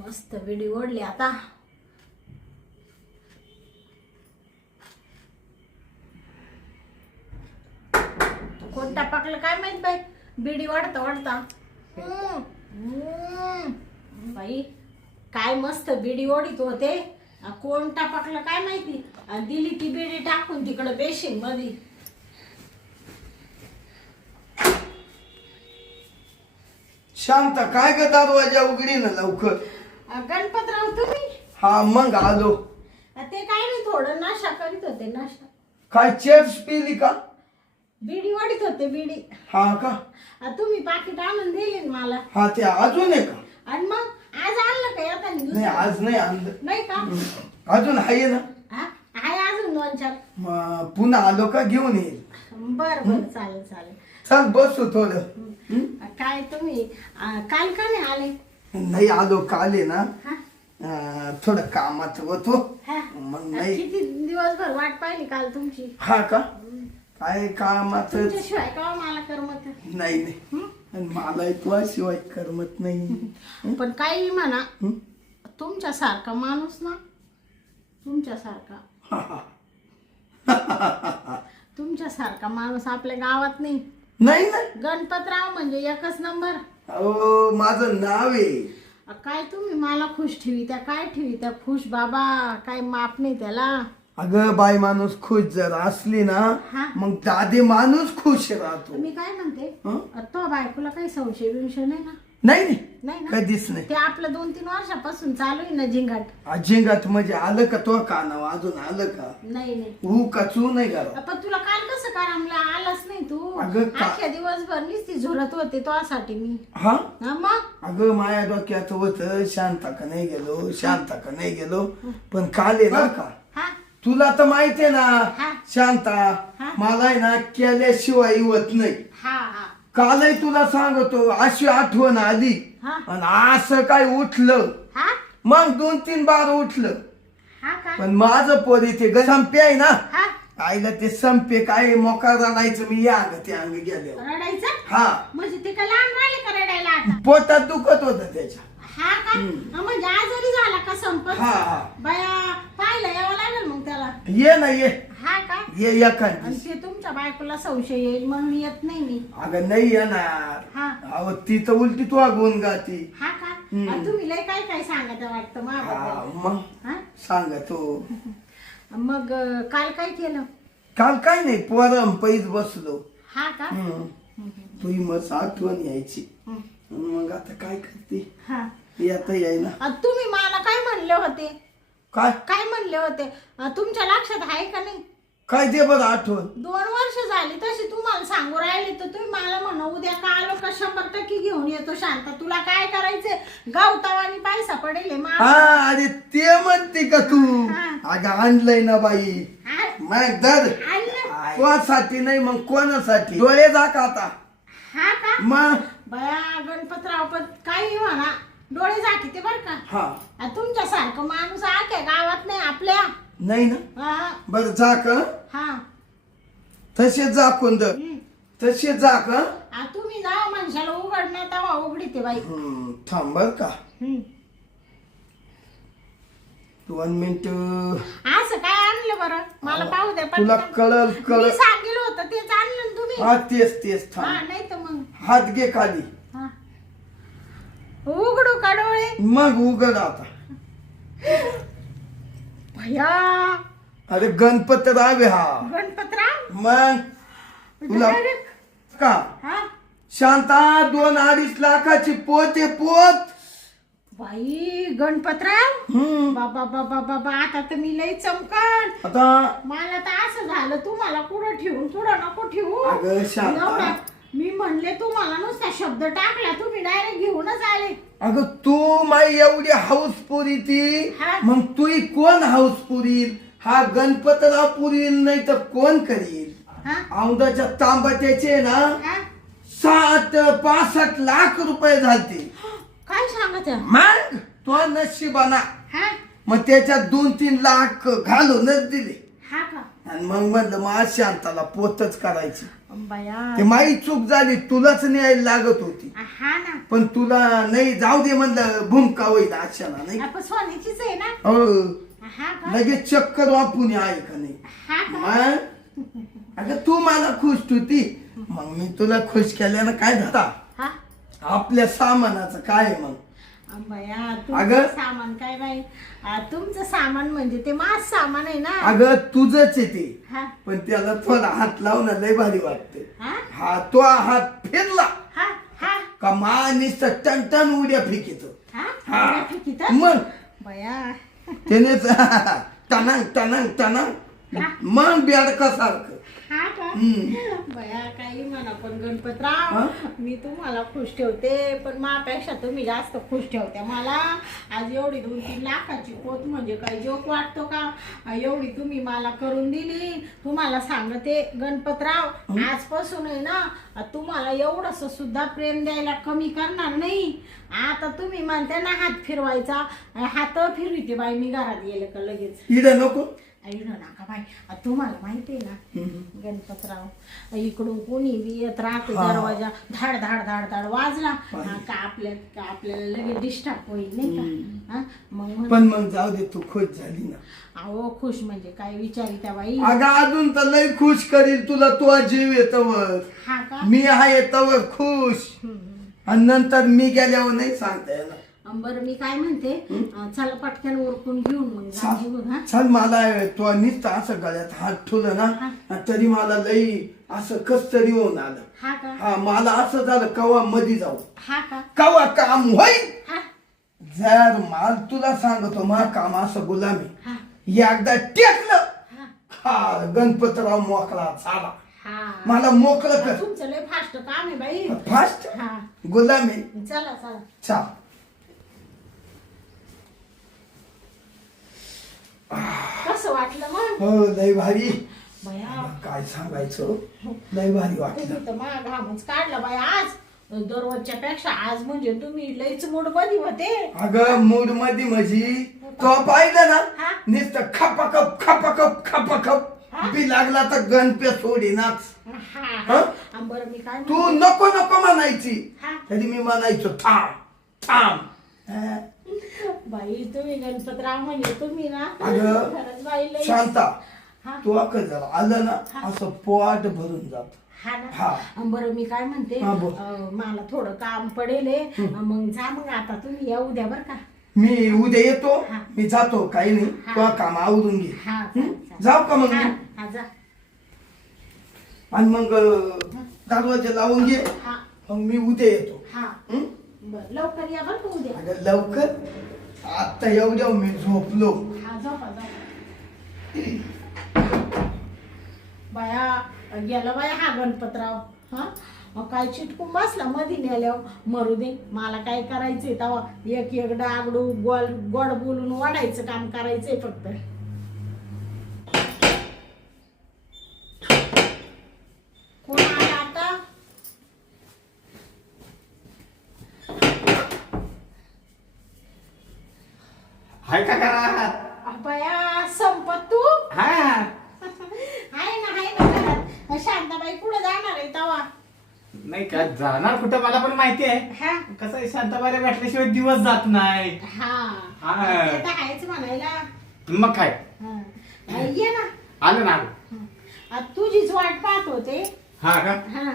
मस्त विडी ओढली आता. कोणता पाकलं काय माहित बाई, बिडी वाढता वाढता. बाई काय मस्त बिडी ओढीत होते. कोणता पाकलं काय माहिती, दिली ती बिडी टाकून तिकडं बेशिंग मध्ये. शांत काय ग दरवाजा उघडी ना लवकर. गणपतराव तुम्ही? हा मग आलो. ते काय नाही, थोडं नाश्ता करीत होते. नाश्ता काय चिप्स पिली का? बिडी वाढीत होते बिडी. हा का? तुम्ही पाकिट आणून दिले ना मला. हा ते अजून आहे का? आणि मग आज आणलं का आता? नाही आज नाही आणलं. नाही का? अजून आहे ना? आहे अजून 2-4. पुन्हा आलो का घेऊन येईल. बर बर चालेल चालेल. चल बसू थोडं. काय तुम्ही काल का नाही आले? नाही आलो काल आहे ना, हा? थोडं कामात होतो हा? मग नाही. किती दिवसभर वाट पाहिली काल तुमची. हा का? काय कामात तुमच्याशिवाय का मला करमत नाही नाही. आणि मला तुझ्याशिवाय करमत नाही. पण काही म्हणा, तुमच्यासारखा माणूस ना, तुमच्यासारखा तुमच्यासारखा माणूस आपल्या गावात नाही. नाही ना. गणपतराव म्हणजे एकच नंबर. अहो माझं नाव आहे. काय तुम्ही मला खुश ठेवी त्या खुश बाबा, काय माप नाही त्याला. अगं बाई माणूस खुश जर असली ना, हा? मग दादी माणूस खुश राहतो. मी काय म्हणते, हं? तो बायकोला काही संशय बिंशय नाही ना? नाही नाही नाही ना? कधीच नाही. ते आपलं 2-3 वर्षापासून चालू आहे ना झिंगाट. अजिंगात म्हणजे आलं का तो कानाव अजून आलं का? नाही नाही. ऊ का चू नाही करा. पण तुला काल कसं करमला, आलाच नाही तू. अगं अख्ख्या दिवसभर नुसती झुरत होते तुझ्यासाठी मी. हा मग अगं माया डोक्यात होत शांता का नाही गेलो पण काल आहे ना का, हा तुला तर माहितीये ना हा. शांता, हा. मला आहे ना केल्याशिवाय होत नाही. हा हा कालही तुला सांगतो अशी आठवण आली हा. आणि असं काय उठलं, हा मग 2-3 बार उठलं. हा का? पण माझं पोरी ते संपे आहे ना, हा आईला ते संपे काय मोकार रडायचं. मी या अंग ते अंग गेल्यावर रडायचं हा म्हणजे ते काय लहान राहिले का रडायला आता? पोटात दुखत होत त्याच्या. हा का? म्हणजे आजारी झाला का संपत? हा हा. बया पाहिलं यावं लागेल मग त्याला. ये ना ये हा का? ये आणि एखादी. ते तुमच्या बायकोला संशय येईल म्हणून येत नाही मी. अगं नाही येणार. हा अहो ती तर उलटी तू गुण गाती. हा का? आणि तुम्ही लय काय काय सांगत वाटतं हा, माझ्याबद्दल. मग हा? सांगतो. मग काल काय केलं? काल काय नाही पोरम पैज बसलो. हा का? तुही मग आठवण यायची. हं. मग आता काय करते, हा. येता येईना. तुम्ही मला काय म्हणले होते? काय काय म्हणले होते? तुमच्या लक्षात आहे का नाही? काय दे बरं आठवण. 2 वर्ष झाली तशी तुम्हाला सांगू राहिले, तर तुम्ही मला म्हणा उद्या का आलो का 100% घेऊन येतो. शांता तुला काय करायचंय, गावतावानी पैसा पडेल मा. हा अरे ते म्हणते का तू? हा. अगं आणलंय ना बाई. हा? मग दर आणलं? कोणासाठी नाही मग कोणासाठी? डोळे जा का आता. हा का? मग बया गणपतराव, पण काही म्हणा डोळे झाकी ते बर का. हा तुमच्यासारखं माणूस आख्या गावात नाही आपल्या. नाही ना. हा बरं जा का, हा. तसे जा कोंद, तसे जा का. तुम्ही जावा माणसाला उघडणार तेव्हा उघडी ते बाई. थांब बर का हम्म. 2 मिनिट. असं काय आणलं बरं मला पाहू दे तुला पटकन. कळल मी कळल. सांगितलं होतं तेच आणलं ना तुम्ही. हा तेच हा थांब. नाही तर मग हात घे खाली. हा. उघडू का डोळे? मग उघड आता. भया अरे गणपतराव हा. गणपतराव मग तुला Direct. का हा शांता 2-2.5 लाखाची पोते पोत. बाई गणपतराव, बाबा बाबा बाबा, आता तर मी लई चमकन. आता मला तर असं झालं, तुम्हाला कुठं ठेवून कुठं नको ठेवू. अगं शांता. एवढं मी म्हणले तुम्हाला नुसता शब्द टाकला, तुम्ही डायरेक्ट घेऊनच आले. अगं तू माई एवढी हाऊस पुरी ती, हा. मग तू कोण हाऊस पुरील? हा गणपतराव पुरील नाही तर कोण करील? हा औंदाच्या तांबट्याचे ना हा 65 लाख रुपये झालते. काय सांगायचं? मग तो नशिबाना हा मग त्याच्यात 2-3 लाख घालूनच दिले. हा का? आणि मग म्हणलं मग आज शांताला पोतच करायची. बाया ते माई चूक झाली, तुलाच न्यायला लागत होती, हा ना, पण तुला नाही जाऊ दे म्हणलं, भूमिका होईल अशाला नाही. आपण सोन्याचीच आहे ना. हो हा का? लगेच चक्कर वापून आहे का नाही. हा का? मग अगं तू मला खुश होती, मग मी तुला खुश केल्यानं काय झाला. हा आपल्या सामानाचं काय आहे मग. बाया अगं. तुमचं सामान काय बाई, तुमचं सामान म्हणजे ते माझं सामान आहे ना. अगं तुझंच आहे ते, हा पण त्याला थोडा हात लावणं लय भारी वाटते. हा हा तो हात फिरला हा हा का मानीस टन उड्या फेकितो. हा हा उड्या फेकीत? मग बाया त्यानेच टनांग टनांग टनांग मग बेडकासारखं. हा का? हम्म. बया काही म्हणा, पण हा? गणपतराव मी तुम्हाला खुश ठेवते, पण मापेक्षा तुम्ही जास्त खुश ठेवते मला. आज एवढी 2-3 लाखाची पोत म्हणजे काही जोक वाटतो का? एवढी तुम्ही मला करून दिली. तुम्हाला सांगते गणपतराव, आजपासून आहे ना तुम्हाला एवढंसं सुद्धा प्रेम द्यायला कमी करणार नाही. आता तुम्ही म्हणते ना हात फिरवायचा, हात फिरविते बाई मी घरात गेले का लगेच. इडं नको. ऐडू नका बाई, तुम्हाला माहिती आहे ना गणपतराव, इकडून कोणी बी येत राहते, हा. दरवाजा धाड धाड धाड धाड वाजला का आपल्याला लगेच डिस्टर्ब होईल नाही का. हा? मग पण मग जाऊ दे, तू खुश झाली ना. अहो खुश म्हणजे काय विचारी त्या बाई. अगं अजून तर लय खुश करील तुला, तू जीव येतवर, हा का? मी आहे येतवर खुश, आणि नंतर मी गेल्यावर नाही सांगता येणार. बरं मी काय म्हणते, चला पटकन उरकून घेऊन मग जा निघून. हा चल, मला तो नुसतं असं गळ्यात हात ठेवलं ना तरी मला लई असं कस तरी होऊन आलं. हा का? हा मला असं झालं कवा मधी जाऊ, हा का? कवा काम होईल. हा जर माल तुला सांगतो मा काम असं गुलामी हा एकदा टेकलं, हा हा गणपतराव मोकळा झाला. हा मला मोकळं कर. तुमचं लय फास्ट काम आहे बाई. फास्ट हा गुलामी. चला चला. चा कसं वाटलं मग? हो लय भारी. बया काय सांगायचं, लय भारी वाटलं. तुम्ही तर मा घामच काढला बाई आज. दररोजच्या पेक्षा आज म्हणजे तुम्ही लईच मूड मध्ये होते. अगं मूड मध्ये म्हणजे तो पाहिलं ना हा? नुसतं खपाखप खपाखप खपाखप हा? बी लागला तर गणपे सोडीनाच. हा हा? हा बरं मी काय तू म्हणते? नको नको म्हणायची, हा? तरी मी म्हणायचो थांब थांब. हा? बाई तुम्ही गणपतराव म्हणजे तुम्ही ना अगं, खरंच बाई लई. शांता हा? तू अकल जरा आलं ना असं पोट भरून जात. हा ना. हा. बरं मी काय म्हणते, हा, बोल. मला थोडं काम पडेल आहे. मग जा मग आता तुम्ही या उद्या बरं का. मी उद्या येतो, हा. मी जातो, काही नाही, हा. तू काम आवरून घे. हा हं? चालेल. जाऊ का मग हा, मी? हा, जा. आणि मग दरवाजा लावून घे, हा मग मी उद्या येतो. हा हं? बरं लवकर या बरं का उद्या. अगं लवकर, आता एवढ्या मी झोपलो. हा झोपा झोपा. बाया गेला बाया हा गणपतराव. हा काय चिटकून बसला मधी नेल्यावर. मरू दे, मला काय करायचंय तेव्हा एक एक डागडू गोड बोलून वाढायचं काम करायचंय फक्त. कोण आला आता? हाय का घरात? बाया संपत तू हा आहे ना घरात. शांताबाई कुठे जाणार आहे तवा? नाही का जाणार कुठं मला पण माहिती आहे. हा कसं आहे शांताबाईला भेटल्याशिवाय दिवस जात नाही. हा हा. ते तर आहेच म्हणायला. मग काय हा. ये ना. आलं ना. तुझीच वाट पाहत होते. हा का हा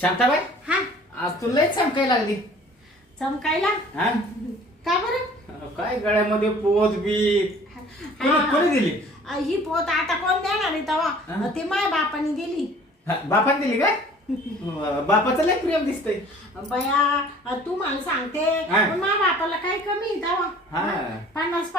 शांताबाई हा आज तुला लयच चमकायला लागली. चमकायला हा का बरं? काय गळ्यामध्ये पोत बीत हा. कोणी दिली? ही पोत आता कोण देणार आहे तवा? हा. ते माझ्या बापाने दिली. बापाने दिली काय? बापाचं लय प्रेम दिसतंय. बया तू मला सांगते, हा. पण माझ्या बापाला काय कमी आहे तवा? हा. 50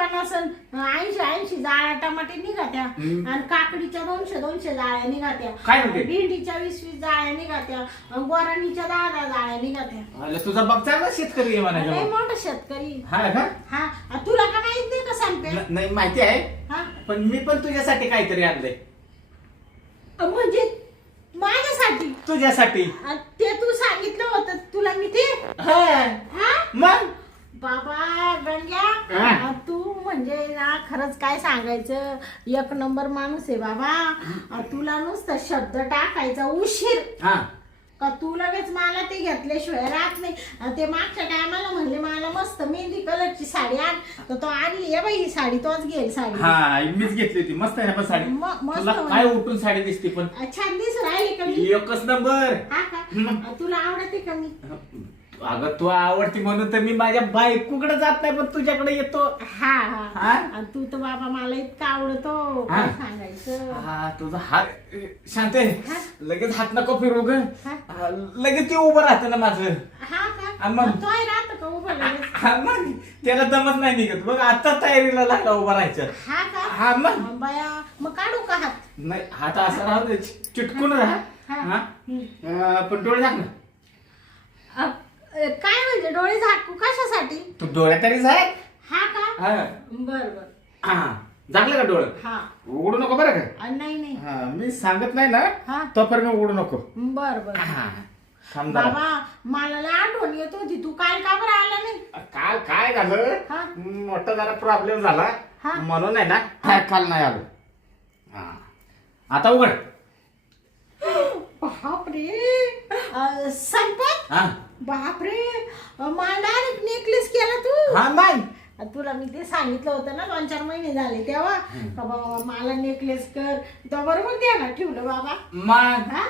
80 जाळ्या टमाटे निघात्या, आणि काकडीच्या 200 जाळ्या निघात्या, काय म्हणते? भेंडीच्या 20 जाळ्या निघात्या, गोराणीच्या 10 जाळ्या निघात्या. अरे तुझा बाप चांगला शेतकरी आहे लय म्हणायचं. मोठा शेतकरी. हा का? हा तुला का माहित नाही का सांगते? नाही माहिती आहे, हा पण मी पण तुझ्यासाठी काहीतरी आणलंय. म्हणजे माझ्यासाठी? तुझ्यासाठी. ते तू सांगितलं होतं तुला मी ते. हा हा मग बाबा गंग्या, हा. तू म्हणजे म्हणजे ना खरंच काय सांगायचं, एक नंबर माणूस आहे बाबा. तुला नुसतं शब्द टाकायचा उशीर हा का तू लगेच मला ते घेतल्याशिवाय राहत नाही. ते मागच्या टायमाला म्हणले मला मस्त मेहंदी कलरची साडी आण, तर तो आणली आहे बाई ही साडी, तोच घेईल साडी. हा मीच घेतली होती, मस्त आहे ना पण साडी. मस्त तुला काय उठून साडी दिसते पण छान दिसू राहिली का मी? एकच नंबर. हा का? तुला आवडते का मी? अगं तू आवडती म्हणून तर मी माझ्या बायकोकडे जात नाही पण तुझ्याकडे येतो. हा हा हा? आणि तू तर बाबा मला इतका आवडतो हा. काय सांगायचं. हा तुझा हात शांत आहे. हा? लगेच हात नको फिरवू ग. हा? लगेच ते उभं राहतं ना माझं. हा का? आणि मग? तोय राहत का उभं लगेच? हा मग त्याला दमत नाही निघत बघ, आता तयारीला लागला उभा राहायचं. हा का? हा मग बाया मग काढू का हात? नाही हात असा राहू दे, चिटकून राहा. हा. हा? पण डोळे झाक ना. काय म्हणजे डोळे झाकू कशासाठी? तू डोळ्या तरीच आहे. हा का? हा. बर बर. हा झाकलं का डोळं? हा. उघडू नको बरं का. नाही नाही. हा मी सांगत नाही ना हा. तोपर्यंत उघडू नको. बर बर. हा थांब जरा. बाबा मला लय आठवण येत होती, तू काल का बरं आला नाही? काल काय झालं, हा? मोठा जरा प्रॉब्लेम झाला हा? म्हणून आहे ना काल नाही आलो. हा आता उघड. बापरे संपत. हा बापरे मला डायरेक्ट नेकलेस केला तू. हा नाही तुला मी ते सांगितलं होतं ना 2-4 महिने झाले तेव्हा का बाबा मला नेकलेस कर, तर बरोबर द्यायला ठेवलं बाबा. मग हा?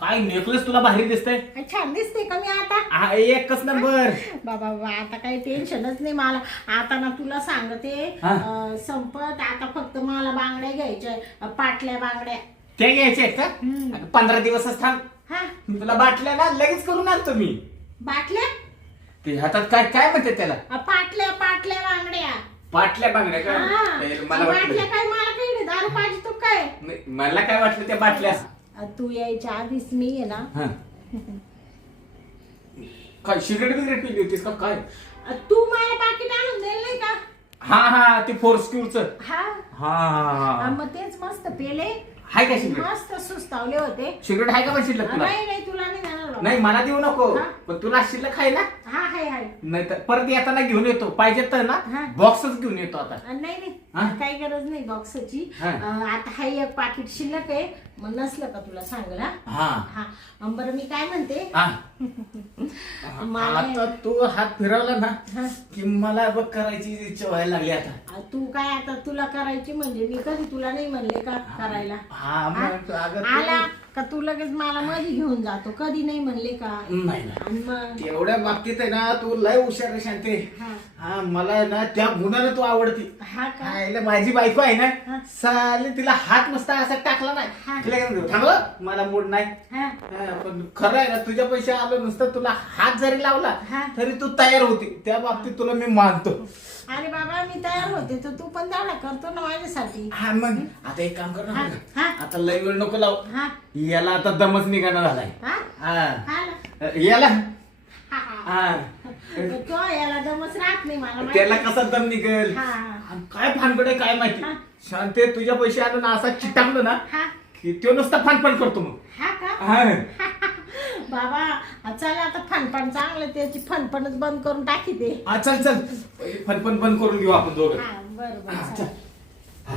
काय नेकलेस तुला भारी दिसतंय. छान दिसते का मी आता? हा एकच नंबर. बाबा बाबा आता काही टेन्शनच नाही मला. आता ना तुला सांगते हा? संपत आता फक्त मला बांगड्या घ्यायच्या, पाटल्या बांगड्या. ते घ्यायचे आहेत का? 15 दिवसच थांब, हा तुला बाटल्या ना लगेच करून आणतो मी. बाटल्या? ते हातात काय काय म्हणते त्याला? पाटल्या पाटल्या बांगड्या. पाटल्या बांगड्या का? हा. ए, मला बाटल्या वाटलं काय मला काही नाही, दारू पाहिजे तू काय? नाही, मला काय वाटलं त्या बाटल्या. तू यायच्या आधीच मी आहे ना. हा. काय सिगरेट बिगरेट पिली होतीस का काय? तू मला पाकिट आणून दिलं नाही का? हा हा ते फोर्सक्यूरच. हा हा मग तेच मस्त पेले, हाय का सिगरेट? मस्त सुस्तावले होते. सिगरेट आहे का पण शिल्लक तुला? नाही नाही तुला नाही जाणार बाबा. नाही मला देऊ नको, हा? पण तुला शिल्लक आहे ना? हा हाय हाय. नाही तर परत येताना घेऊन येतो, पाहिजे तर ना हा. बॉक्सच घेऊन येतो आता. नाही हा? नाही काही गरज नाही बॉक्सची. हा. आता हाय एक पाकिट शिल्लक आहे, मग नसलं का तुला सांगला. हा हा बरं मी काय म्हणते, हा. मला आता तू हात फिरवला ना हा. की मला बघ करायची इच्छा व्हायला लागली आता. तू काय आता तुला करायची म्हणजे मी कधी तुला नाही म्हणले का करायला? हा मग अगं तू- आला का तू लगेच मला मध्ये घेऊन जातो, कधी नाही म्हणले का? नाही नाही. आणि मग एवढ्या बाबतीत आहे ना तू लय हुशार आहे शांते. हा. हा मला आहे ना त्या गुणाने तू आवडती. हा का? खायला माझी बायको आहे हा. ना साले तिला हात मस्त असा टाकला हा. नाही तिला काय म्हणतो, थांब मला मूड नाही. हा. हा, पण खरं आहे ना तुझ्या पैसे आलो नुसतं तुला हात जरी लावला हा. तरी तू तयार होती. त्या बाबतीत तुला मी मानतो. अरे बाबा मी तयार होते तर तू पण तेवढा करतो ना माझ्यासाठी. हा मग आता एक काम कर हा. ना, हा. आता लय वेळ नको लाव. हा याला आता दमच निघाना झालाय. हा हा हा ना. याला हा, हा. हा तो याला दमच राहत नाही मला माहिती. त्याला कसा दम निघेल. हा आणि काय भानगड आहे काय माहिती. हा. शांते तुझ्या पैसे आलो ना असा चिटाकलो ना हा की तो नुसता फणफण करतो मग. हा का? हा बाबा चल आता फणफण चांगलं त्याची फणफणच बंद करून टाकी दे. हा, चल चल फणफण बंद करून घेऊ आपण दोघं. हा बरोबर हा, चल. चल.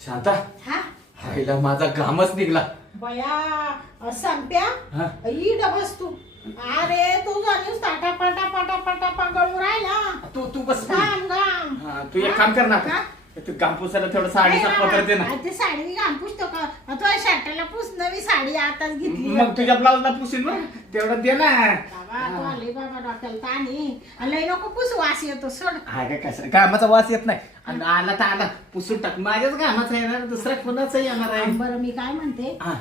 शांता हा हायला माझा घामच निघला. बया संप्या हा. इड बस तू. अरे तुझा नुसता टापा टापा टापा टापा गळू राहिला. तू बस. घाम घाम. हा, तू एक काम कर ना हा? तू घाम पुसायला थोडं साडीचा नाही पत्र दे ना. बाबा, ते साडी मी घाम पुसतो का? तुझ्या शर्टाला पुस, नवी साडी आताच घेतली. मग तुझ्या ब्लाऊजला पुसील ना तेवढं दे ना. बाबा तू आले बाबा डॉक्टर ताणी लय नको पुस, वास येतो सोड. हा काय कसं घामाचा वास येत नाही. आणि आला तर आला पुसून टाक. माझ्याच घामाचा येणार दुसऱ्या कोणाचा येणार आहे. बरं मी काय म्हणते, हा.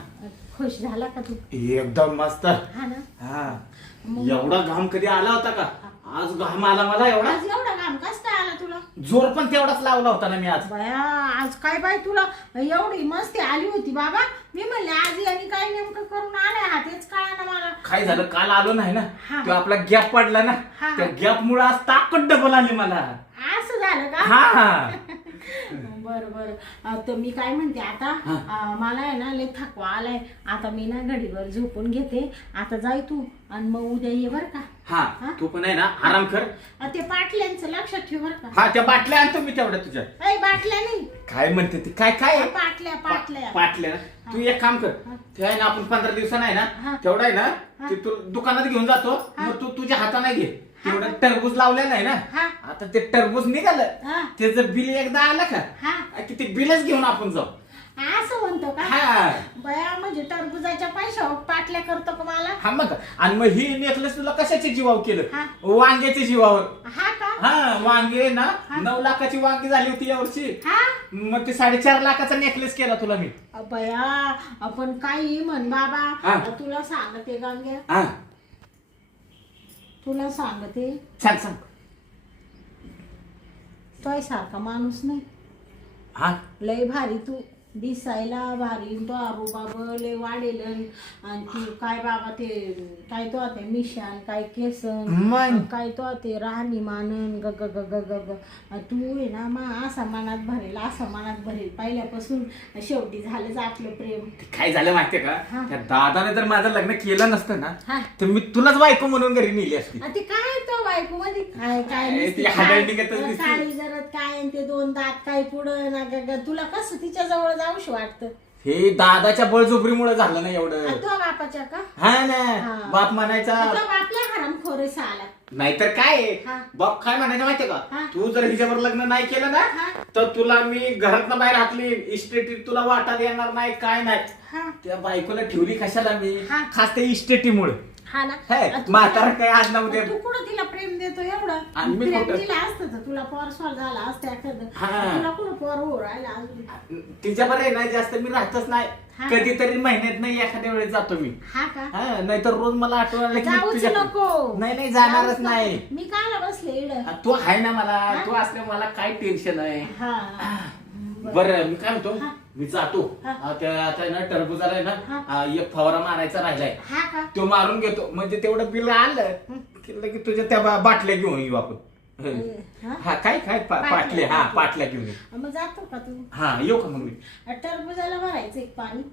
खुश झाला का तू? एकदम मस्त. हा ना. हा मग- एवढा घाम कधी आला होता का? आज घाम आला मला एवढा. आज एवढा घाम कस काय आला तुला? जोर पण तेवढाच लावला होता ना मी आज. बया आज काय बाई तुला एवढी मस्ती आली होती बाबा. मी म्हणले आज यांनी काय नेमकं करून आलाय हा तेच कळालं मला. काय झालं काल आलो नाही ना हा. तो आपला गॅप पडला ना हा. त्या गॅप मुळे आज ताकद डबल आली मला. असं झालं का? हा बर बर तर मी काय म्हणते आता मला आहे ना लय थकवा आलाय. आता मी ना घडीवर झोपून घेते. आता जाय तू आणि मग उद्या ये बर का. हा तू पण आहे ना आराम कर. ते बाटल्यांचं लक्षात ठेव बरं का. हा त्या बाटल्या आणतो मी तेवढ्या तुझ्या. बाटल्या नाही, काय म्हणते ती काय काय आहे? पाटल्या पाटल्या. पाटल्या ना तू एक काम कर ते आहे ना आपण 15 दिवसानं आहे ना तेवढा आहे ना ते तू दुकानात घेऊन जातो मग तू तुझ्या हाताने घे. तेवढं टरबूज लावलेलं आहे ना आता ते टरबूज निघालं त्याचं बिल एकदा आलं का की ते बिलच घेऊन आपण जाऊ. असं म्हणतो का? हा बया म्हणजे टरबुजाच्या पैशावर पाटल्या करतो का मला? हा मग आणि मग ही नेकलेस तुला कशाच्या जीवावर केलं? वांग्याच्या जीवावर. हा का? हा वांगे ना 9 लाखाची वांगी झाली होती यावर्षी. मग ते 4.5 लाखाचा नेकलेस केला तुला मी. बया आपण काही म्हण बाबा तुला सांगते गंग्या, तुला सांगते सांग सांग. तोय सारखा माणूस नाही. हा लय भारी तू दिसायला भारी. तो बाबा लय वाढेल आणि ती काय बाबा ते काय तो ते मिशान काय केसन काय तो ते राहणी मानन ग ग ग ग ग ग. तू आहे ना मा असा मनात भरेल असा मनात भरेल पहिल्यापासून शेवटी झालंच आपलं प्रेम. काय झालं माहितीये का त्या दादाने जर माझं लग्न केलं नसतं ना तर मी तुलाच बायको म्हणून घरी नेली असती. ते काय तो बायको मध्ये काय काय काळी जरत काय ते 2 दात काय पुढं ना ग. तुला कसं तिच्या जवळ जाऊशी वाटतं? हे दादाच्या बळजोबरीमुळे झालं ना एवढं. तो बापाच्या का? हा ना बाप म्हणायचा आपल्या हरामखोर साला. नाहीतर काय बाप काय म्हणायचं माहितीये का तू जर हिच्यावर लग्न नाही केलं ना तर तुला मी घरातनं बाहेर हाकली इस्टेटी तुला वाटा देणार नाही काय नाही. त्या बायकोला ठेवली कशाला मी खास त्या इस्टेटीमुळे. हा ना म्हातारा काय आज ना उद्या तू कुठं तिला प्रेम देतो एवढं? आणि मी प्रेम कुठं? दिला असतं तर तुला पोर स्वार झाला असतं एखादं. तुला कुठं पोर हो राहिला अजून? तिच्या बरं आहे ना जास्त मी राहतच नाही. कधीतरी महिन्यात नाही एखाद्या वेळेस जातो मी. हा का? नाहीतर रोज मला आठवण जाऊच नको. नाही जाणारच नाही. मी कायला बसले इकडं? तू आहे ना मला तू असल्या मला काय टेन्शन आहे. बरं मी काय म्हणतो मी जातो आता ना टरबुजाला आहे ना एक फवारा मारायचा राहिलाय तो मारून घेतो म्हणजे तेवढं बिल आलं की तुझ्या त्या बाटल्या घेऊन येऊ आपण. हा काय काय पाटले हा पाटल्या घेऊन येऊ. मग जातो का तू? हा येऊ का मग मी? टरबुजाला भरायचं एक पाणी.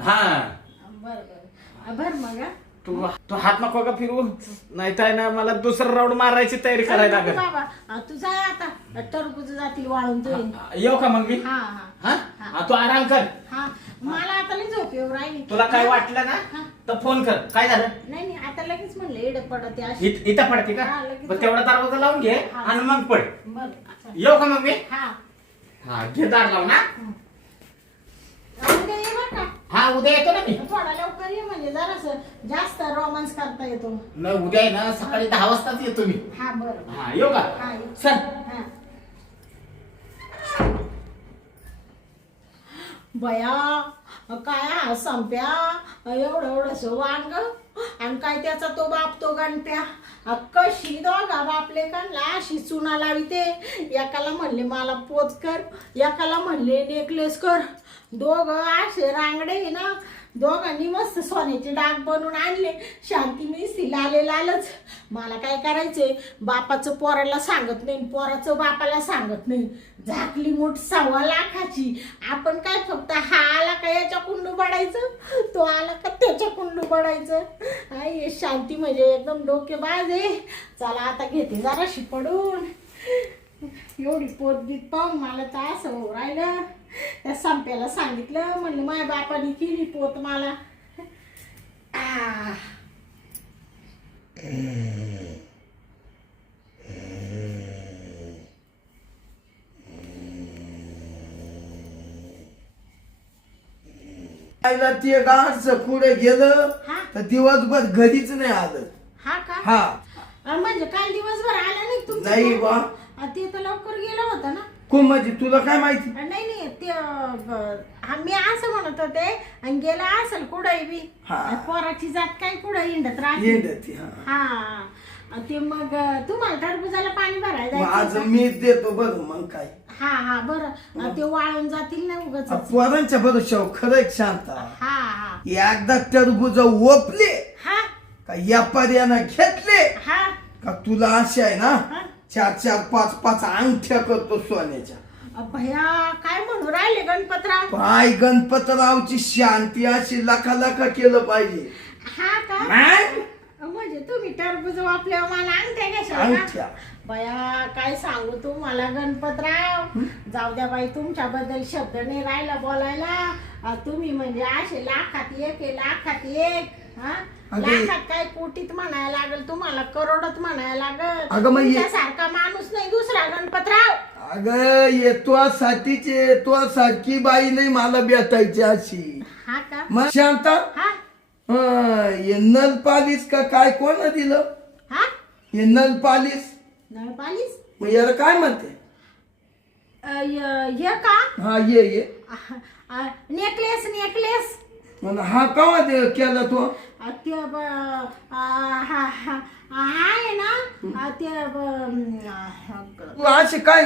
बर बर मग तू हात नको का फिरू नाही तर ना मला दुसरा राऊंड मारायची तयारी करायला लागेल. बाबा तू जाय आता टरबुज जातील वाळून तू. येऊ का मग मी? हा तू आराम कर. मला आता लई झोप येऊ राहिली. तुला काय वाटलं ना तर फोन कर. काय झालं? नाही आता लगेच म्हणलं एड पडते इथं पडते का? तेवढा दरवाजा लावून घे आणि मग पड. येऊ का मग मी? हा घे दार लाव ना. हा उद्या येतो ना मी. थोडा लवकर ये म्हणजे जरासं जास्त रोमांस करता येतो. नाही उद्या आहे ना सकाळी 10 वाजताच येतो मी. हा बरं. हा येऊ का? चल. बया काय हा संप्या एवढंस वांग आणि काय त्याचा तो बाप तो गणप्या कशी दोघा बापले काढला अशी चुना लाविते. एकाला म्हणले मला पोच कर एकाला म्हणले नेकलेस कर. दोघं असे रांगडे ना दोघांनी मस्त सोन्याचे डाग बनवून आणले. शांती मी लालच. मला काय करायचंय बापाचं पोराला सांगत नाही पोराचं बापाला सांगत नाही. झाकली मूठ 1.25 लाखाची. आपण काय फक्त हा आला का याच्या कुंडू पडायचं तो आला का त्याच्या कुंडू पडायचं. आई शांती म्हणजे एकदम डोकेबाज आहे. चला आता घेते जराशी पडून. एवढी पोतबीत पाहून मला तर असं हो राहिलं. त्या संप्याला सांगितलं म्हणलं माझ्या बापाने केली पोत मला. ते गाडचं पुढे गेलं तर दिवसभर घरीच नाही आलं. हा का? हा म्हणजे काल दिवसभर आला नाही तुमचं? नाही बा ते तर लवकर गेलं होतं ना. कोण म्हणजे तुला काय माहिती? नाही ते मी असं म्हणत होते आणि गेला असेल कुठे बी पोराची जात काय कुठे हिंडत राहते. हा ते मग तुम्हाला टरबुजाला पाणी भरायला आज मी देतो बरं मग काय. हा बरं ते वाळून जातील ना उगाच. पोरांच्या बरोबर खरं शांत. हा एकदा टरबुज ओपले का व्यापाऱ्यानं घेतले का तुला अशी आहे ना 4-4, 5-5 अंगठ्या करतो सोन्याच्या. भया काय म्हणू राहिले गणपतराव? पाय गणपतरावची शांती अशी लाखा केलं पाहिजे. हा का? म्हणजे तुम्ही टरबूज वापल्यावर मला अंगठ्या घ्यायच्या अंगठ्या. का? बया काय सांगू तुम्हाला गणपतराव, जाऊ द्या बाई, तुमच्याबद्दल शब्द नाही राहिला बोलायला. तुम्ही म्हणजे असे लाखात एक आहे, लाखात एक. हा, अगं, लाखात काय कोटीत म्हणायला लागल तुम्हाला, करोडात म्हणायला लागल. अगं, मग सारखा माणूस नाही दुसरा गणपतराव. अगं येतोसाठीचे तो सारखी बाई नाही मला भेटायची अशी. हा का? मग शांता हा हे नल पालिस का काय कोण दिलं हा, हे नल पालिस? नळ पालीस मग याला काय म्हणते? हे का? हा ये नेकलेस नेकलेस. म्हणा हा कवा केला तो? ते आहे ना ते तू असे काय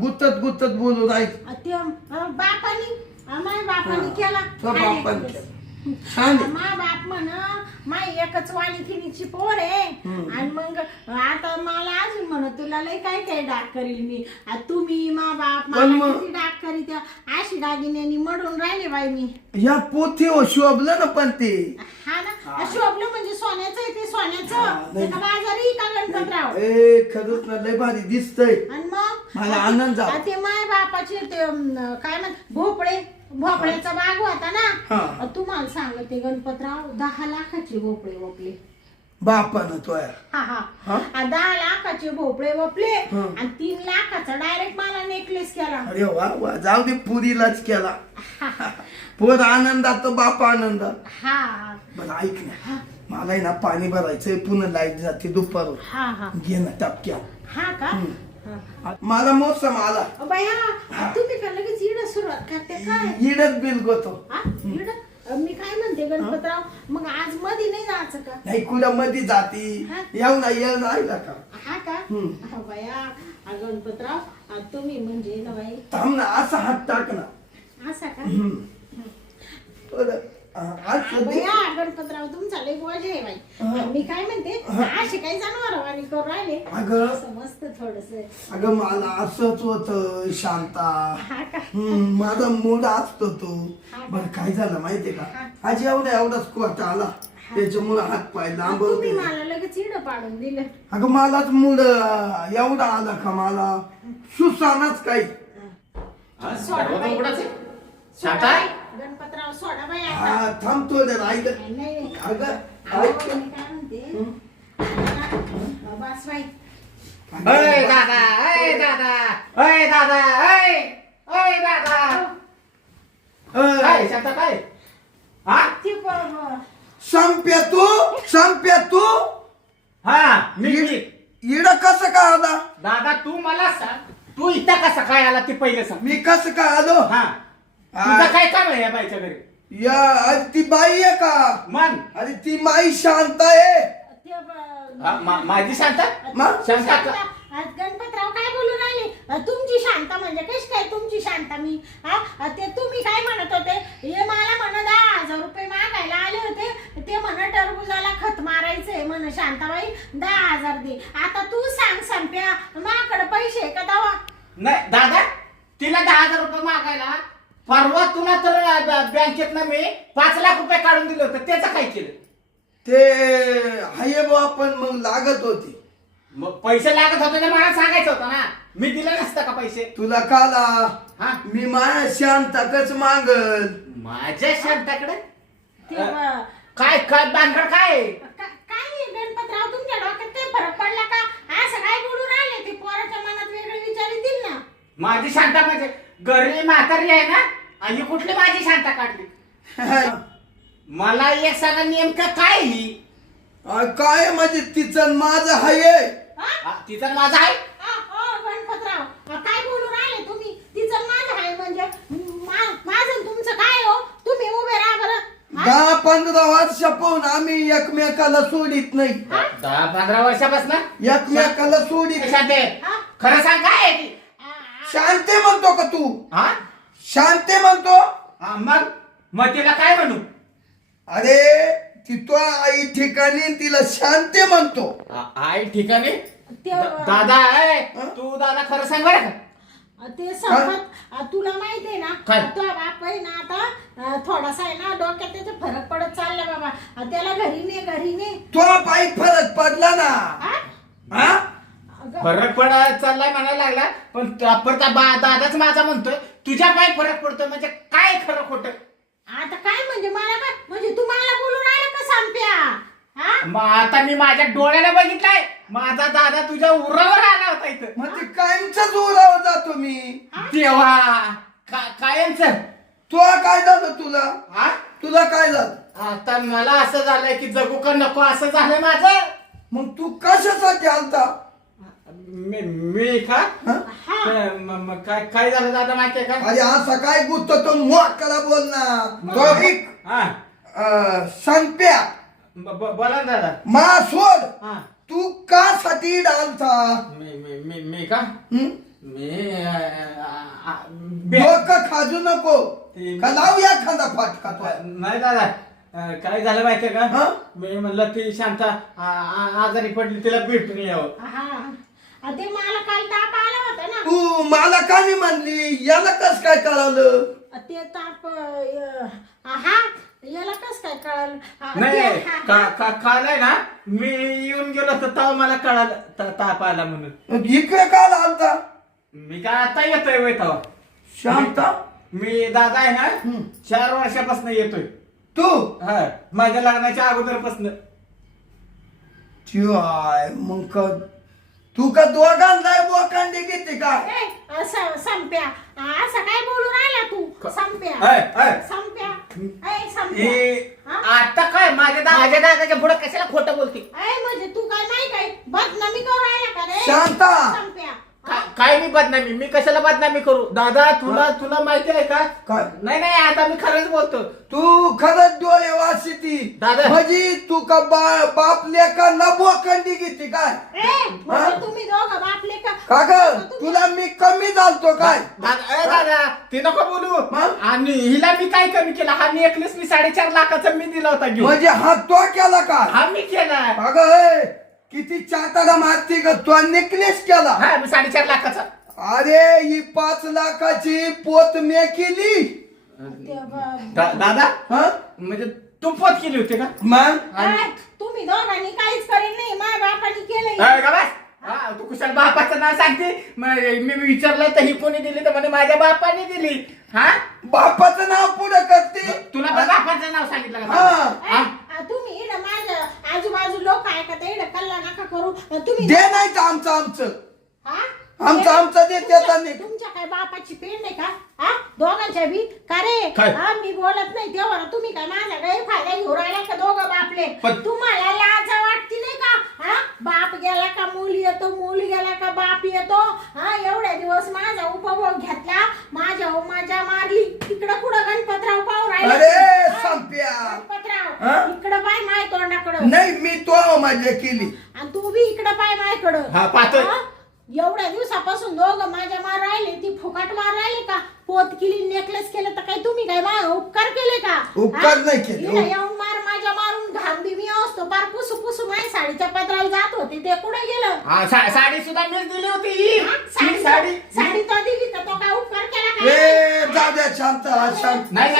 गुतत गुतत बोलू राहील? ते बापानी माझ्या बापानी केला. तो बापाने केला. छान आहे. मा बाप म्हण माई एकच वाणिकिनीची पोर आहे. आणि मग आता मला अजून म्हण तुला लय काय काय डाक करील मी. तुम्ही मा बाप पण मला मग- किती डाक करीत, अशी दागिन्यांनी मडून राहिले बाई मी. या पोथी शोभलं ना पण ते. हा ना, शोभलं म्हणजे सोन्याचं आहे ते, सोन्याचं. नाही. ते का बाजारी का गणपतराव? ए खरंच ना लय भारी दिसतंय. आणि मग मला आनंद झाला. ते माय बापाचे ते काय म्हणत भोपळे, भोपळ्याचा बाग होता ना. हा. तुम्हाला सांगते गणपतराव, 10 लाखाचे भोपळे वपले. बापानं तो या. हा हा? हा, 10 लाखाचे भोपळे वपले. हा. आणि 3 लाखाचा डायरेक्ट मला नेकलेस केला. अरे वा वा, जाऊ दे पुरीलाच केला. पोर आनंदात तर बाप आनंदात. हा बरं ऐक ना, मला आहे ना पाणी भरायचंय, पुन्हा लाईट जाते दुपार. हा हा घे ना टपक्या. हा का? मला मोसम आला. बया, तुम्ही का लगेच इडं सुरुवात करते काय? इडच बिल गोतो. हा? इडं? मी काय म्हणते गणपतराव, मग आज मध्ये नाही जायचं का? नाही कुठं मध्ये जाती. हा? येऊ ना ये राहिला का? हा का? बया गणपतराव, तुम्ही म्हणजे ना बाई थांब ना, असा हात टाक ना. असा का? बरं, आज सध्या- बया गणपतराव, तुमचा लय बोजे आहे बाई. मी काय म्हणते, असे काही जनावरवाणी करू राहिले. अगं असं मस्त थोडस. अगं मला असंच होत शांता. हा का? माझा मूड असतो तो. बरं काय झालं माहितीये का, आज एवढाच कोर्ट आला, त्याच्यामुळे हात पाय लांब तुम्ही होते. मला लगेच इडं पाडून दिलं. अगं मलाच मूड एवढा आला का मला सुसानाच काही. सोडा बाई. उघडाच आहे. शांता गणपतराव सोडा बाई आता. हा थांब थोडं राहिलं. नाही अगं अहो, मी काय म्हणते, बस बाई. अय दादा, अय दादा, अय दादा, अय अय दादा. काय शांता काय? हा ती संप्या तू हा मी इड कसं का आला? दादा तू मला सांग, तू इथं कसा काय आला ते पहिले सांग. मी कसं का आलो? हा तुझं काय काम आहे या बाईच्या घरी? या अरे ती बाई आहे का? मन अरे ती माई शांत आहे. माझी शांता मग? शांता का? गणपतराव काय बोलू राहिले? तुमची शांता म्हणजे कशी काय तुमची शांता? मी ते तुम्ही काय म्हणत होते? हे मला म्हण 10,000 रुपये मागायला आले होते. ते म्हण टरबुजाला खत मारायचंय म्हण. शांताबाई 10,000 दे. आता तू सांग संप्या, माझ्याकडे पैसे आहे का दवा? नाही दादा, तिला 10,000 रुपये मागायला परवा तुला तर बँकेत मी 5 लाख रुपये काढून दिले होते. त्याचं काय केलं? ते हाय बुवा, पण मग लागत होती. मग पैसे लागत होते ते मला सांगायचं होतं ना. मी दिले नसतं का पैसे? तुला काला हा मी माझ्या शांताकच मागल. माझ्या शांताकडे ते काय काय भानगड काय? काय नाही गणपतराव, तुमच्या डोक्यात काही फरक पडला का? असं काय बोलू राहिले? ते पोराच्या मनात वेगळे विचार येतील ना. माझी शांता म्हणजे घरी म्हातारी आहे ना, आणि कुठली माझी शांता काढली? मला एक सांगा नेमकं काय ही? काय म्हणजे तिचं माझं हाय. तिचा माझा आहे. गणपतराव, काय बोलू राहिले तुम्ही? तिचं माझं आहे म्हणजे माझं तुमचं काय हो? तुम्ही उभे राहा बरं. 10-15 वर्ष पाहून आम्ही एकमेकाला सोडित नाही. 10-15 वर्षापासून एकमेकाला सोडित. शांते खरं सांग काय आहे ती? शांते म्हणतो का तू? हा शांते म्हणतो? मग तिला काय म्हणू? अरे ती तो आई ठिकाणी तिला शांते म्हणतो. आई ठिकाणी ते दादा आहे. तू दादा खरं सांग बरं का? ते संपत तुला माहितीये ना काय? तो बाप आहे ना आता थोडासा आहे ना डोक्यात त्याचा फरक पडत चालला बाबा त्याला घरी ने तो पायी फरक पडला ना हा अगं, फरक पडायला चाललाय म्हणायला लागला पण परत दादाच माझा म्हणतोय तुझ्या पाय फरक पडतोय म्हणजे काय खरं खोटं आता काय म्हणजे मला काय म्हणजे तू मला बोलून राहिला का सांप्या हा मग आता मी माझ्या डोळ्याने बघितलाय माझा दादा तुझ्या उरावर आला होता इथं म्हणजे कायमचा जोरावर जातो मी तेव्हा कायमच तो काय झालं तुला हा तुला काय झालं आता मला असं झालंय की जगू का नको असं झालंय माझं मग तू कशासाठी आलता मी का हा? मग काय झालं दादा माहितीये का अरे असा काय गुत्त तो मोकळा बोल ना तो एक हा संप्या बोला ना दादा मा सोड हा तू का साठी डालता मी का मी डोकं खाजू नको का लावूया खांदा फाटका तो नाही दादा काय झालं माहितीये हा? का मी म्हणलं ती शांता आजारी पडली तिला भेटून यावं हा ते मला काल ताप आला होता ना तू मला का नाही म्हणली याला कस काय कळालं ते ताप हा याला कस काय कळालं नाही काल आहे ना मी येऊन गेलो तर तेव्हा मला कळालं ताप आला म्हणून इकडे का आलता मी काय आता येतोय वय तेव्हा शांता मी दादा आहे ना 4 वर्षापासून येतोय तू हा माझ्या लग्नाच्या अगोदरपासून मग तू का दोघांना बोकांडी घेते का असं संप्या असं काय बोलू राहिला तू संप्या अय, अय. संप्या ऐ संप्या हे हा? आता काय माझ्या दादाच्या पुढे कशाला खोटं बोलते ऐ म्हणजे तू काय नाही काय बदनामी करू राहिला का रे शांता संप्या काय मी बदनामी मी कशाला बदनामी करू दादा तुला माहिती आहे का काय? नाही आता मी खरंच बोलतो तू खरंच डोळे वासिती दादा. म्हणजे तू का बाप लेका न बोकांडी घेते काय म्हणजे तुम्ही दोघं बापले का का ग तुला मी कमी झालतो काय दादा ते नको बोलू मग? आणि हिला मी काय कमी केला हा नेकलेस मी 4.5 लाखाचा मी दिला होता घेऊन म्हणजे हा तो केला काय हा मी केला अगं किती चाटाला मारती ग तो नेकलेस केला हा मी 4.5 लाखाचा अरे ही 5 लाखाची पोत मी केली दादा हा म्हणजे तू पोत केली होती का मग तुम्ही दोघांनी काहीच करेल नाही माझ्या बापाने केलंय अरे का बस? हा, तू कुशाल बापाचं नाव सांगते मी विचारलं तर ही कोणी दिली तर म्हणे माझ्या बापाने दिली हा बापाचं नाव पुढे करते तुला पण बापाचं नाव सांगितलं का हा. तुम्ही इकडं माझ्या आजूबाजू लोक ऐकत इकडं कल्ला नका करू तुम्ही दे नाही तर आमचं हा? आमचं दे त्याचा नाही तुमच्या काय बापाची पेंड आहे का हा दोघांच्या बी का रे काय? हा मी बोलत नाही तेव्हा तुम्ही काय माझा गैरफायदा घेऊन राहिला का दोघं बापले पण- तुम्हाला लाज वाटती नाही का हा बाप गेला का मूल येतो मूल गेला का बाप येतो हा एवढ्या दिवस माझा उपभोग घेतला माझ्या मारली तिकडं कुठं गणपतराव पाहू अरे राहिले संप्या हा? गणपतराव इकडं पाय माय तोंडाकडं नाही मी तो माझ्या केली आणि तू बी इकडं पाय मायकडं हा, पाहतोय. हा? एवढ्या दिवसापासून दोघं माझ्या मार राहिले ती फुकट मार राहिली का पोत केली नेकलेस केलं तर काय तुम्ही काय उपकार केले का उपकार हा? नाही केले. हिला येऊन माझ्या मारून घाम बी मी असतो पार पुसू माझ्या साडीच्या पत्राला जात होती ते कुठे गेलं हा, साडी सुद्धा मीच दिली होती ही. हा? ही साडी साडी तो दिली तर तो काय उपकार केला ए का जाऊ द्या शांत शांत नाही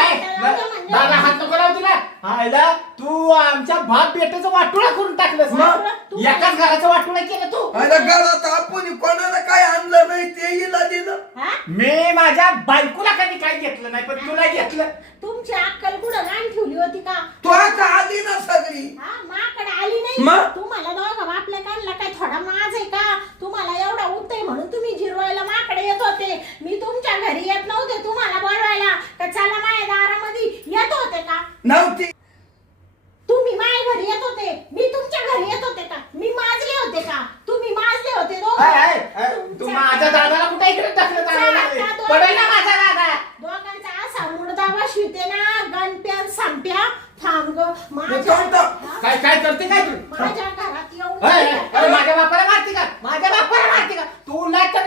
दादा हात नको लावू तिला आईला तू आमच्या बाप बेटाचं वाटोळा करून टाकलंस मग? एकाच घराचं वाटोळा केलं तू अरे घरात आपण कोणाला काय आणलं नाही ते हिला दिलं हा? मी माझ्या बायकोला कधी काही घेतलं नाही पण तुला घेतलं तुमची अक्कल कुठं गाण ठेवली होती का तू आता आली ना सगळी हा माकडे आली नाही मग? तुम्हाला दोघं बापल्या काढला काय थोडा माज आहे का तुम्हाला एवढा उत्तय म्हणून तुम्ही जिरवायला माकडे येत होते मी तुमच्या घरी येत नव्हते तुम्हाला बोलवायला का चला माझ्या दारामध्ये येत होते का नव्हती तुम्ही माझ्या घरी येत होते मी तुमच्या घरी येत होते का मी माजले होते का तुम्ही माजले होते तू माझ्या दादाला कुठे इकडे टाकलं पडेल ना माझा दादा दोघांचा असा मुडदा बसविते ना गणप्या संप्या थांब ग काय करते काय तू माझ्या घरात येऊन अरे माझ्या बापाला मारते का माझ्या बापाला मारते का तुला तर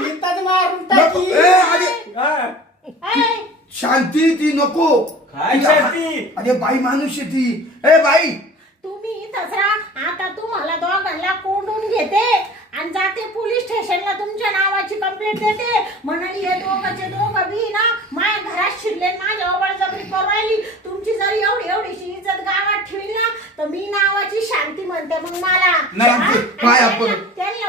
इथंच मारून टाकी ऐ, शांती ती नको काय शांती? अरे बाई माणूस आहे ती ए बाई तुम्ही इथंच राहा आता तुम्हाला दोघांना कोंडून घेते आणि जाते पोलीस स्टेशनला तुमच्या नावाची कंप्लेंट देते. म्हणाली हे दोघं बी ना माझ्या घरात शिरले, माझ्या बळजबरी करू राहिली. तुमची जर एवढीशी इज्जत गावात ठेवली ना तर मी नावाची शांती म्हणते. मग मला पाया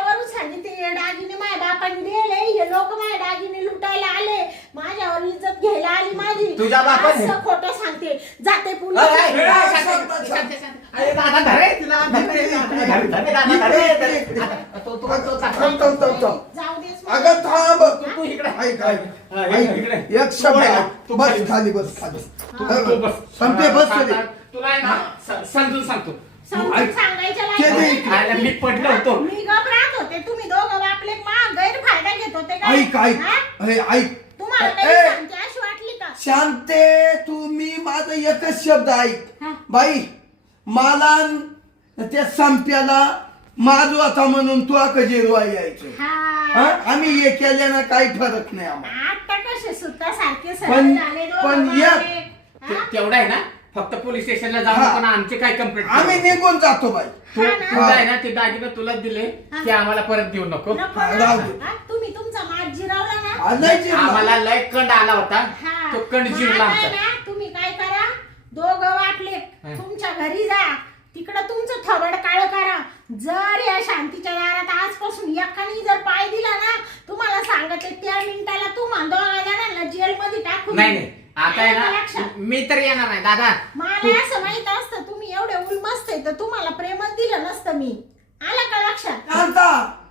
वरून सांगितले दागिने माझ्या बापाने दिले, हे लोक माझ्या दागिने लुटायला आले, माझ्यावर इज्जत घ्यायला आली माझी. तुझ्या बापाने? असं खोटं सांगते. जाते पोलीस अरे दादा धरे तिला, जाऊ देस. अगं थांब, तू इकडे ऐक एक शब्द बस खाली, बस खाली. संपे बस रे. तुला आहे ना समजून सांगतो. समजून सांगायच्या लायकीचे मी पडलो होतो. मी घबरात होते. तुम्ही दोघं बापले गैरफायदा घेत होते का? ऐक ऐक तुम्हाला काही शांती अशी वाटली का? शांते तुम्ही माझा एकच शब्द ऐक हा. बाई. मला त्या संप्याला माझू आता म्हणून तू जिरवा यायचं. हा. आम्ही हे केल्यानं काही फरक नाही आम्हाला. आता कसे सुद्धा सारखे पण- झाले पण दोघं एक- बापले. हा? तेवढा आहे ना, फक्त पोलीस स्टेशनला जाऊन हा. पण आमचे काय कंप्लेंट आम्ही निघून जातो बाई. तू हा ना. तुला आहे ना ते दागिने तुला दिले हा. ते आम्हाला परत देऊ नको. नको हा, ना? राहू दे. हा? तुम्ही तुमचा मात जिरावला ना? नाही जिरला. आम्हाला लय कंड आला होता. हा. तो कंड मग जिरला आता आहे आमचा. ना, तुम्ही काय करा, दोघं वाटले हा. तुमच्या घरी जा, तिकडं तुमचं थोबड काळ करा. जर या शांतीच्या दारात आजपासून एकाने जर पाय दिला ना, तुम्हाला सांगते त्या मिनिटाला तुम्हाला दोघा जणांना जेल मध्ये टाकून नाही नाही आता आहे आलं का ना लक्षात? मी तर येणार नाही दादा. मला असं माहित असतं तुम्ही एवढे उलमस्त आहे तर तुम्हाला प्रेमच दिलं नसतं मी. आलं का लक्षात? शांता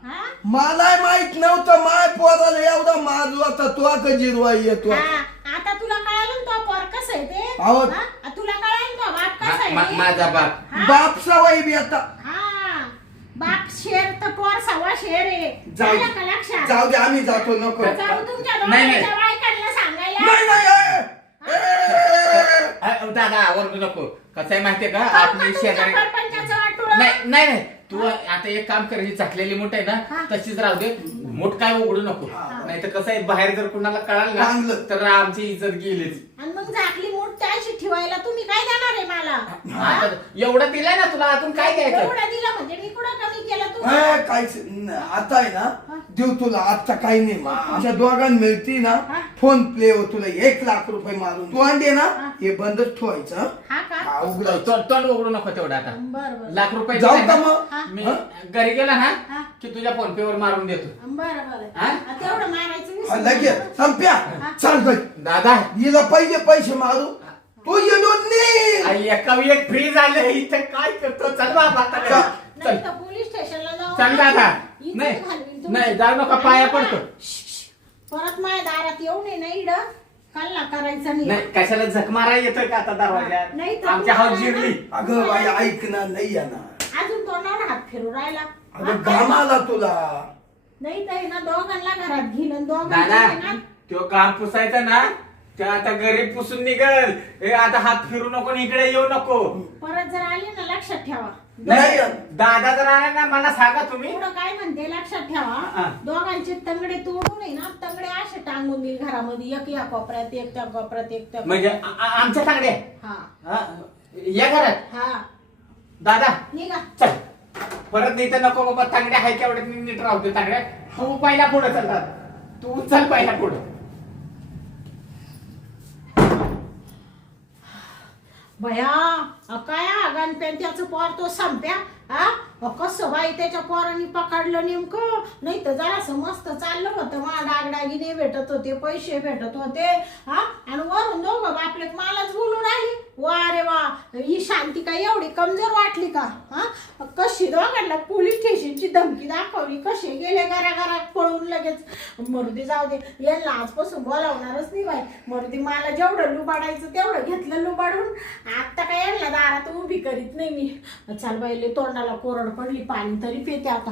हा? मला माहित नव्हतं माय पोराला एवढा माझू आता तू जिरवा येतो. हा, आता तुला कळालं ना तो पोर कसं आहे ते? अहो. हा? तुला कळालं ना तो बाप कसा आहे ते? माझा बाप हा? बाप सवय बी आता. हा, बाप शेर तर पोर सव्वा शेर आहे. जाऊ आलं का लक्षात? जाऊ दे आम्ही जातो नको. जाऊ तुमच्या नाही, नाही. दोघांच्या बायकांना सांगायला. नाही नाही दादा ओरडू नको. कसं आहे माहितीये का करू का आपली तुमच्या शेजारी परपंचाचं वाटोळं? नाही नाही नाही तू आता एक काम कर, ही झाकलेली मूठ आहे हा. ना तशीच राहू दे. मूठ काय उघडू नको. नाही तर कसं आहे बाहेर जर कुणाला कळालं ना चांगलं. तर आमची इज्जत गेलीच. आणि मग झाकली मूठ त्याशी ठेवायला तुम्ही काय देणार आहे मला? आता एवढं दिलंय ना तुला, अजून काय द्यायचं? एवढं दिलं म्हणजे मी कुठं कमी केलं तुम्हाला? काहीच आता आहे ना देऊ तुला. आता काही नाही आमच्या दोघांना मिळती ना फोन पे वर तुला 1 लाख रुपये मारून तू आणले ना हे बंदच ठेवायचं. हा का? हा, उघडायचं. तोंड उघडू नको तेवढं आता. बरं बरं लाख रुपये जाऊ दिले का ना, मग? मी हा? घरी गेला ना हा. की तुझ्या फोन पे वर मारून देतो. बरं बरं हा? तेवढं मारायचं हा, विसरू लगेच नका. संप्या चाल बाई. दादा हिला पहिले पैसे मारू तू येलो नाही. आई एका एक फ्री झाले इथं काय करतो? चल बाबा आता चल. चल नाही तर पोलीस स्टेशनला जाऊ चल ना. दादा. इज्जत नाही घालवीन तुमची. नाही जाऊ नका, पाया पडतो. परत माझ्या दारात येऊ नये नाही इड कल्ला करायचा नाही. नाही कशाला झक मारायला येतोय का आता नाही दरवाज्यात? तर आमच्या हात तुम्हाला जिरली. ना- अगं बाई ऐक ना नाही येणार. अजून तोंडावर हात फिरू राहिला. अगं कामाला तुला. नाही तर ना दोघांना घरात घेऊन आणि दादा दोघांना ना तो काम पुसायचा ना ते आता घरी पुसून निघल. हे आता हात फिरू नको आणि इकडे येऊ नको. परत जर आले ना लक्षात ठेवा. नाही दादा जर आला ना मला सांगा तुम्ही. पुढं काय म्हणते लक्षात हा. ठेवा. दोघांचे तंगडे तोडून आहे ना तंगडे असे टांगून देईल घरामध्ये. एक या कोपऱ्यात एक त्या कोपऱ्यात एक त्या म्हणजे आमच्या तांगडे हा या घरात. हा दादा निघा. चल परत नाही तर नको बाबा. तांगड्या आहे तेवढ्यात नीट राहते तांगड्या. तू पहिला पुढे चल दादा. तू चल पहिला पुढे. भया काय गणपत्याचं पोर तो संप्या. हा कसं बाई त्याच्या पोरांनी पकडलं नेमकं. नाही तर जरासं मस्त चाललं होतं. मला डागडागिने भेटत होते, पैसे भेटत होते. हा आणि वरून दोघं बापले मलाच बोलून राहिली. वा रे वा, ही शांती काय एवढी कमजोर वाटली का? हा कशी दोघांना पोलीस स्टेशनची धमकी दाखवली. कसे गेले घराघरात पळून लगेच. मरुदी जाऊ दे, यांना आजपासून बोलावणारच नाही बाई. मरुदी मला जेवढं लुबाडायचं तेवढं घेतलं लुबाडून. आता काय यांना दारात उभी करीत नाही मी. चाल बाईले तोंडाला कोरड पडली, पाणी तरी पिते आता.